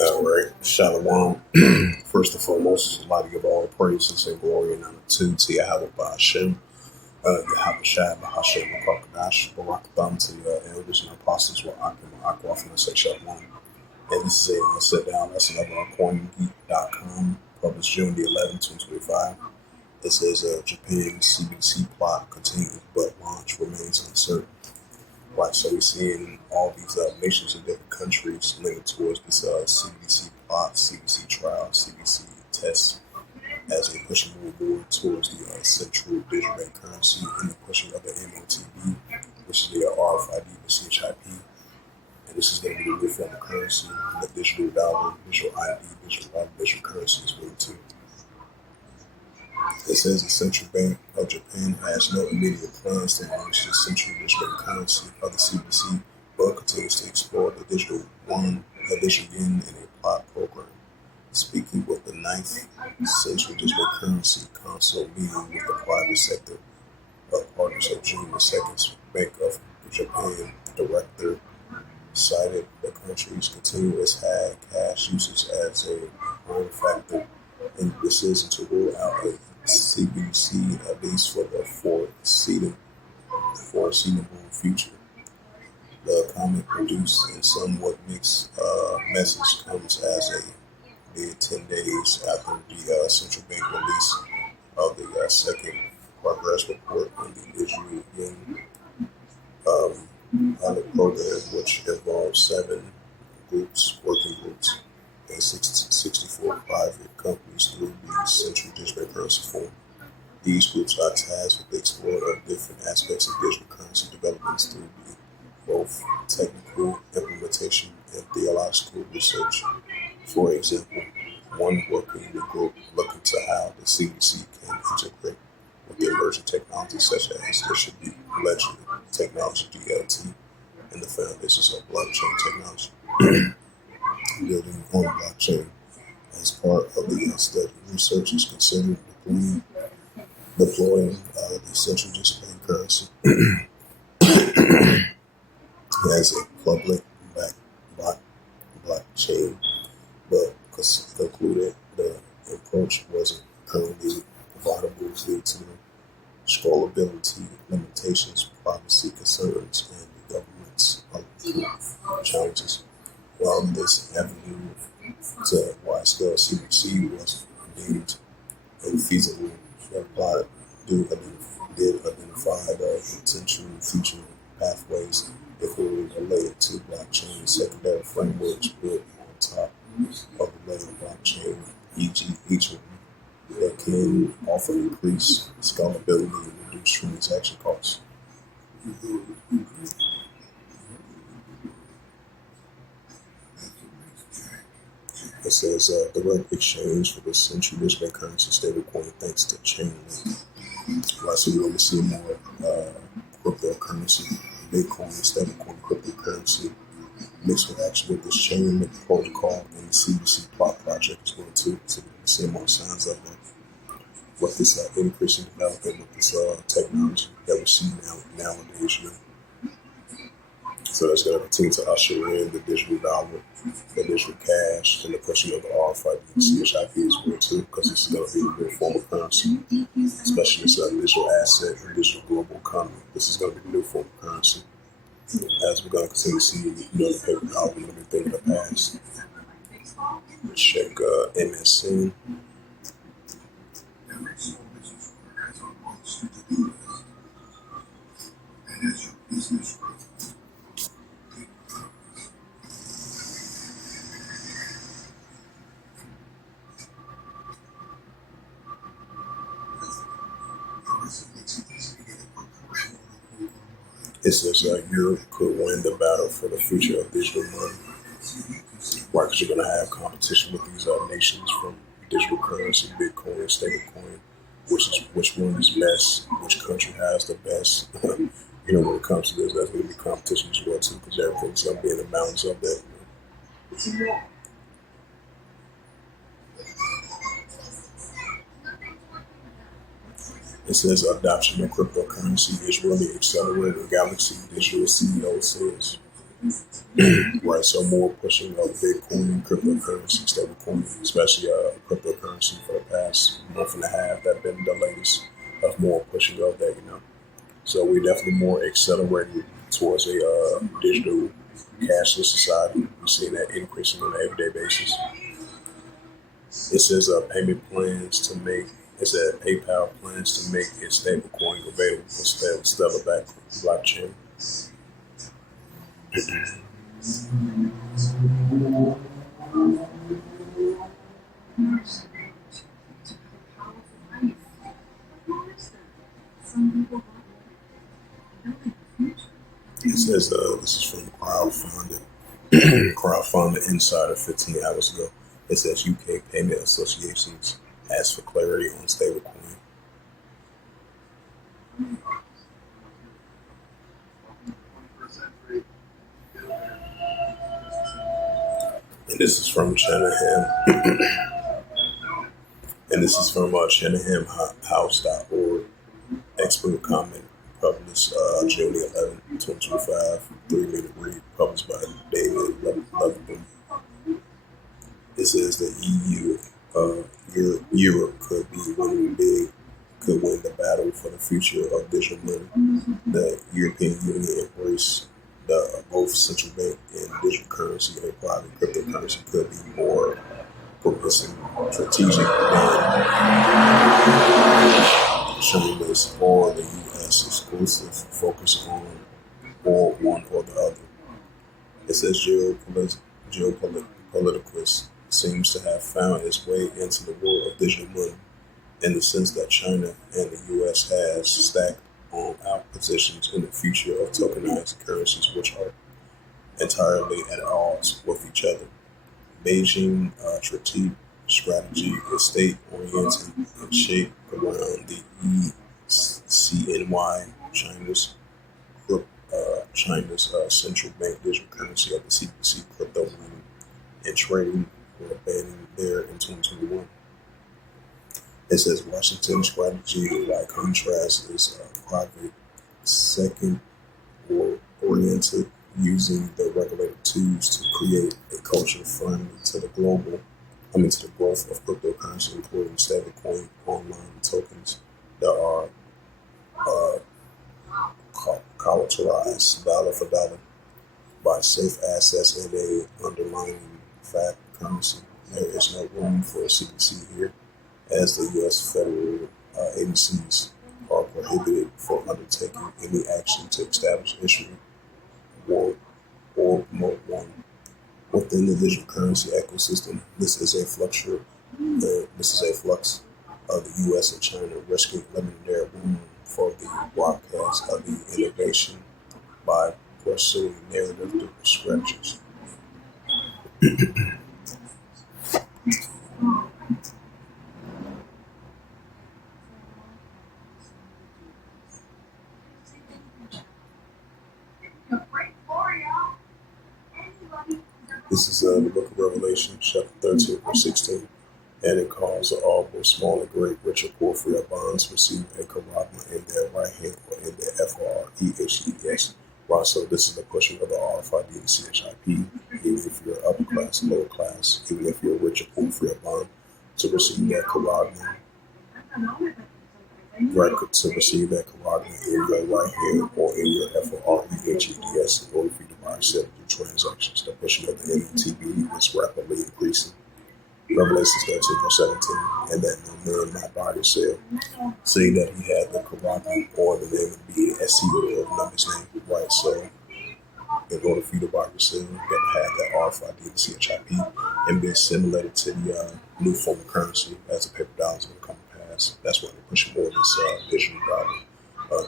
All right, Shalom. First and foremost, is a lot to give all praises and glory and honor to Yahweh Ba'ashem, Yahweh Shai Ba'ashem, Makakadash, Barakatham to your elders and apostles, Wa'akim, Wa'akwaf, and I say Shalom. And this is a sit down. That's another on CoinGeek.com, published June the 11th, 2025. It says Japan CBC plot continues, but launch remains uncertain. Right, so we're seeing all these nations in different countries leaning towards this CBC plot, CBC trial, CBC test as they push and move forward towards the central digital bank currency and the pushing of the M.O.T.B, which is the RFID, the CHIP. And this is going to be the new form of currency, the digital dollar, digital ID, digital wallet, digital currency is really too. It says the Central Bank of Japan has no immediate plans to launch the central digital currency of the CBC, but continues to explore the digital yen in a plot program. Speaking with the ninth Central Digital Currency Council meeting with the private sector partners of June the 2nd, Bank of Japan director cited the country's continuous high cash usage as a prime factor in the decision to rule out a CBC, at least for the foreseeable future. The comment produced in somewhat mixed message comes as a mere 10 days after the central bank release of the second progress report on the digital yen pilot program, which involves 7 working groups, and 64 private companies through the Central Digital Currency Forum. These groups are tasked with the exploring of different aspects of digital currency developments through both technical implementation and theological research. For example, one working group looking to how the CBC can integrate with the emerging technologies such as distributed ledger technology (DLT) and the foundations of blockchain technology. Building on blockchain as part of the study. Research is considered deploying the central digital currency as a public blockchain, but concluded the approach wasn't currently viable due to scalability limitations, privacy concerns, and the government's challenges. While this avenue to wide-scale CBC was deemed infeasible, the did identify the potential future pathways including related to blockchain secondary frameworks built on top of the layer blockchain, e.g. Ethereum, that can offer increased scalability and reduce transaction costs. It says direct exchange for the central digital currency stablecoin thanks to Chainlink. Right, so we're going to see more cryptocurrency, Bitcoin, stablecoin cryptocurrency mixed with actually this Chainlink protocol and the CBC plot project as well too. So we're going to see more signs of what this increasing development with this technology that we see nowadays. So that's going to continue to usher in the digital dollar, the digital cash, and the pushing of the RFID and CHIP as well too, because this is going to be a new form of currency, especially this digital asset and digital global economy. This is going to be a new form of currency. As we're going to continue to see, the paper dollar and everything in the past. Check MSN. It says Europe could win the battle for the future of digital money. Why? Because you're going to have competition with these nations from digital currency, Bitcoin, stablecoin, which one is best, which country has the best. When it comes to this, that's going to be competition as well too, because everything's going to be in the mountains of that. It says adoption of cryptocurrency is really accelerating. Galaxy Digital CEO says Right, so more pushing of Bitcoin, cryptocurrency, stablecoin, especially cryptocurrency for the past month and a half. That been the latest of more pushing of that, you know. So we're definitely more accelerated towards a digital cashless society. We're seeing that increasing on an everyday basis. It says payment plans to make. It said PayPal plans to make its stablecoin available for Stellar back blockchain. It says this is from crowdfunded insider 15 hours ago. It says UK payment associations ask for clarity on stablecoin. And this is from Shanahan. And this is from ShanahanHouse.org. Expert comment published June 11, 2025. 3-minute read published by David Levitan. It says the EU, Europe could win the battle for the future of digital money. The European Union embraced both central bank and digital currency, and private cryptocurrency could be more progressive, strategic than China's or the U.S. exclusive focus on or one or the other. It says geopolitics seems to have found its way into the world of digital money in the sense that China and the U.S. has stacked on out positions in the future of tokenized currencies, which are entirely at odds with each other. Beijing strategy is state-oriented and shaped around the ECNY, China's central bank digital currency of the CBC crypto money and trading were banning there in 2021. It says Washington's strategy, by contrast, is private, second oriented, using the regulated tools to create a culture friendly to the to the growth of cryptocurrency, including stablecoin online tokens that are uh, collateralized dollar for dollar by safe assets and a underlying fiat currency. There is no room for CBC here, as the U.S. federal agencies are prohibited from undertaking any action to establish, issue, or promote one. Within the digital currency ecosystem, this is a flux of the U.S. and China risking limiting their room for the broadcast of the innovation by pursuing narrative strategies. This is the book of Revelation, chapter 13, verse 16. And it calls all both small and great, rich and poor, for your bonds receive a karagma in their right hand or in their FREHES. Right, so this is the pushing of the RFID and CHIP. Even if you're upper class, lower class, even if you're rich or poor, for your bond to receive that karagma, right, to receive that karagma in your right hand or in your FREHES in order for you to buy or sell your transactions. The pushing of the M.O.T.B is rapidly increasing. Revelation 13 verse 17, and that no man might buy or sell, saying that he had the karagma or the name of the being as sealed of numbers name. Right, so in order for you to buy or sell, you got to have that RFID and CHIP and be assimilated to the new form of currency as the paper dollar is going to come to pass. That's why they're pushing more of this digital dollar,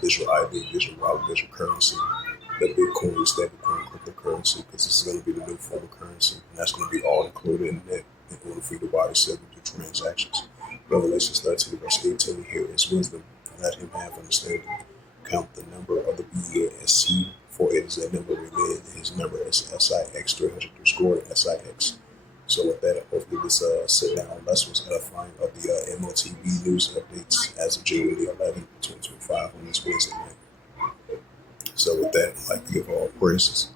digital ID, digital dollar, digital currency, the Bitcoin, stablecoin, cryptocurrency, because this is going to be the new form of currency, and that's going to be all included in that in order for you to buy or sell and do transactions. Revelation 13 verse 18, here is wisdom, let him have understanding. Count the number of the BASC, for it is a number of men, and his number is SIX 300 SIX. So with that, hopefully this sit-down lesson was edifying of the M.O.T.B news updates as of June the 11th, 2025 on this Wednesday night. So with that, I'd like to give all praises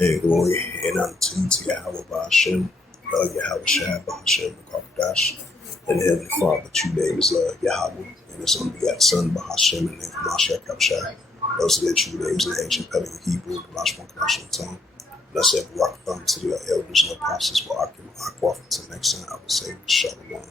and glory and unto to Yahweh Bahashem, Yahweh Shai Bahashem, Kakadash, and the Heavenly Father, the true name is Yahweh, and his only begotten Son Bahashem, and the name of Mashiach Kabashai. Those are their true names in the ancient Pelican Hebrew, the Lashman Kadashim tongue. And I said, rock thumb to the elders and apostles, but I can walk to the next time I would say, Shalom.